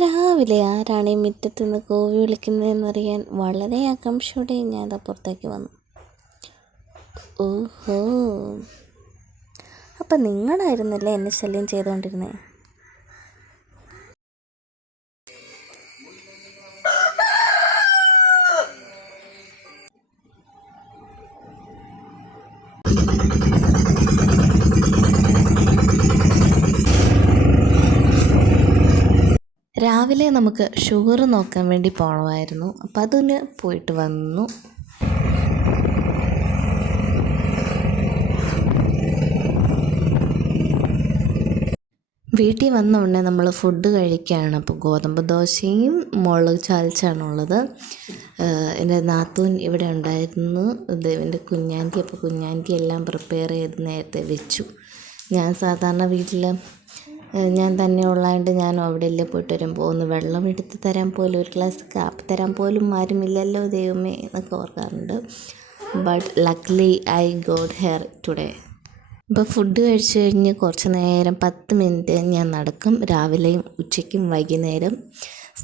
രാവിലെ ആരാണ് ഈ മുറ്റത്ത് നിന്ന് കോവി വിളിക്കുന്നതെന്നറിയാൻ വളരെ ആകാംക്ഷയോടെ ഞാൻ പുറത്തേക്ക് വന്നു. ഓഹോ, അപ്പം നിങ്ങളായിരുന്നല്ലേ എന്നെ ശല്യം ചെയ്തുകൊണ്ടിരുന്നത്. രാവിലെ നമുക്ക് ഷുഗർ നോക്കാൻ വേണ്ടി പോകണമായിരുന്നു. അപ്പം അതിന് പോയിട്ട് വന്നു. വീട്ടിൽ വന്ന ഉടനെ നമ്മൾ ഫുഡ് കഴിക്കുകയാണ്. അപ്പോൾ ഗോതമ്പ് ദോശയും മുളക് ചാലിച്ചാണുള്ളത്. എൻ്റെ നാത്തൂൻ ഇവിടെ ഉണ്ടായിരുന്നു, ദേവൻ്റെ കുഞ്ഞാൻറ്റി. അപ്പോൾ കുഞ്ഞാൻറ്റി എല്ലാം പ്രിപ്പയർ ചെയ്ത് നേരത്തെ വെച്ചു. ഞാൻ സാധാരണ വീട്ടിൽ ഞാൻ തന്നെ ഉള്ളതുകൊണ്ട് ഞാൻ അവിടെയല്ലേ പോയിട്ട് വരുമ്പോൾ ഒന്ന് വെള്ളം എടുത്ത് തരാൻ പോലും, ഒരു ഗ്ലാസ് കാപ്പി തരാൻ പോലും ആരുമില്ലല്ലോ ദൈവമേ എന്നൊക്കെ ഓർക്കാറുണ്ട്. But luckily I got here today. ഇപ്പോൾ ഫുഡ് കഴിച്ച് കഴിഞ്ഞ് കുറച്ച് നേരം 10 മിനിറ്റ് ഞാൻ നടക്കും, രാവിലെയും ഉച്ചയ്ക്കും വൈകുന്നേരം.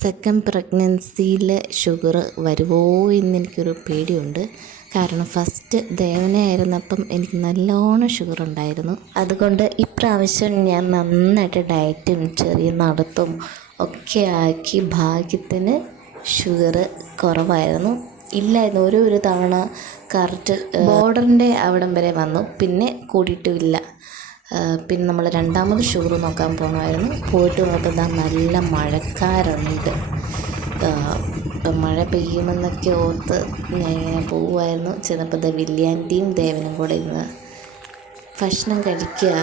സെക്കൻഡ് പ്രഗ്നൻസിയിൽ ഷുഗർ വരുമോ എന്നെനിക്കൊരു പേടിയുണ്ട്. കാരണം ഫസ്റ്റ് ദേവനായിരുന്നപ്പം എനിക്ക് നല്ലോണം ഷുഗർ ഉണ്ടായിരുന്നു. അതുകൊണ്ട് ഇപ്രാവശ്യം ഞാൻ നന്നായിട്ട് ഡയറ്റും ചെറിയ നടത്തും ഒക്കെ ആക്കി ഭാഗ്യത്തിന് ഷുഗർ കുറവായിരുന്നു. ഇല്ലായിരുന്നു, ഒരു തവണ കറക്റ്റ് ബോർഡറിൻ്റെ അവിടം വരെ വന്നു, പിന്നെ കൂടിയിട്ടുമില്ല. പിന്നെ നമ്മൾ രണ്ടാമത് ഷുഗർ നോക്കാൻ പോകണമായിരുന്നു. പോയിട്ട് നോക്കുമ്പോൾ നല്ല മഴക്കാറുണ്ട്. ഇപ്പം മഴ പെയ്യുമെന്നൊക്കെ ഓർത്ത് ഞാൻ ഇങ്ങനെ പോവുമായിരുന്നു. ചെന്നപ്പോൾ വില്യാൻ്റെയും ദേവനും കൂടെ ഇന്ന് ഭക്ഷണം കഴിക്കുക.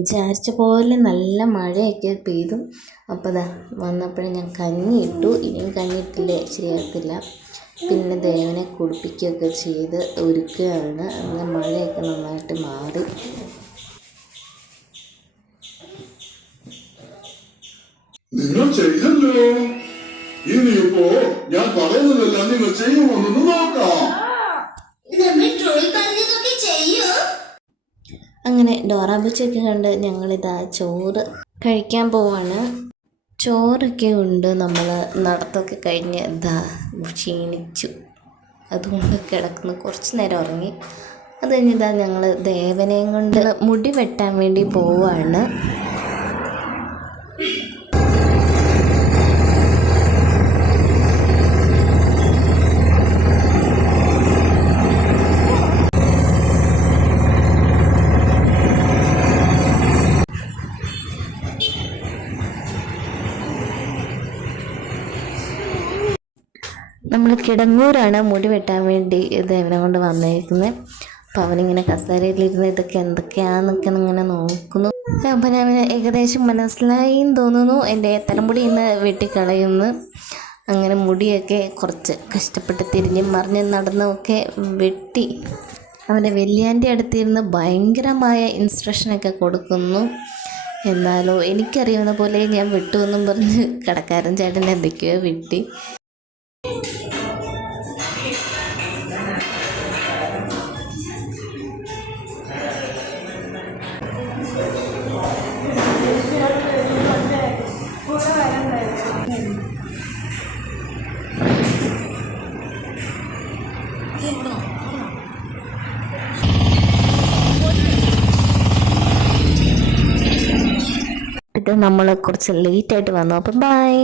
വിചാരിച്ച പോലെ നല്ല മഴയൊക്കെ പെയ്തു. അപ്പോൾ വന്നപ്പോഴും ഞാൻ കഞ്ഞി ഇട്ടു. ഇനിയും കഞ്ഞി ഇട്ടില്ലേ ശരിയാകത്തില്ല. പിന്നെ ദേവനെ കുളിപ്പിക്കുകയൊക്കെ ചെയ്ത് ഒരുക്കുകയാണ്. അങ്ങനെ മഴയൊക്കെ നന്നായിട്ട് മാറി. നിങ്ങൾ ചെയ്തല്ലോ, ഇനിയിപ്പോ ഞാൻ പറയുന്നതെല്ലാം നിങ്ങൾ ചെയ്യുമെന്ന് നോക്കാം. അങ്ങനെ ഡോറാബുച്ചൊക്കെ കണ്ട് ഞങ്ങളിതാ ചോറ് കഴിക്കാൻ പോവാണ്. ചോറൊക്കെ ഉണ്ട്. നമ്മൾ നടത്തൊക്കെ കഴിഞ്ഞ് ക്ഷീണിച്ചു, അതുകൊണ്ട് കിടക്കുന്നു. കുറച്ച് നേരം ഉറങ്ങി. അത് കഴിഞ്ഞിതാ ഞങ്ങൾ ദേവനെയും കൊണ്ട് മുടി വെട്ടാൻ വേണ്ടി പോവാണ്. നമ്മൾ കിടങ്ങൂരാണ് മുടി വെട്ടാൻ വേണ്ടി ദേവനെ കൊണ്ട് വന്നിരിക്കുന്നത്. അപ്പോൾ അവനിങ്ങനെ കസേരയിലിരുന്ന് ഇതൊക്കെ എന്തൊക്കെയാണെന്നൊക്കെ ഇങ്ങനെ നോക്കുന്നു. അപ്പോൾ ഞാൻ ഏകദേശം മനസ്സിലായിന്ന് തോന്നുന്നു. എൻ്റെ തലമുടി ഇന്ന് വെട്ടിക്കളയുന്നു. അങ്ങനെ മുടിയൊക്കെ കുറച്ച് കഷ്ടപ്പെട്ട് തിരിഞ്ഞും മറിഞ്ഞും നടന്നൊക്കെ വെട്ടി. അവൻ്റെ വലിയാൻ്റെ അടുത്തിരുന്ന് ഭയങ്കരമായ ഇൻസ്ട്രക്ഷനൊക്കെ കൊടുക്കുന്നു. എന്നാലോ എനിക്കറിയാവുന്ന പോലെ ഞാൻ വെട്ടുമെന്നും പറഞ്ഞ് കടക്കാരൻ ചേട്ടൻ എന്തൊക്കെയോ വെട്ടി. ഇത് നമ്മൾ കുറച്ച് ലേറ്റായിട്ട് വന്നു. അപ്പം ബൈ.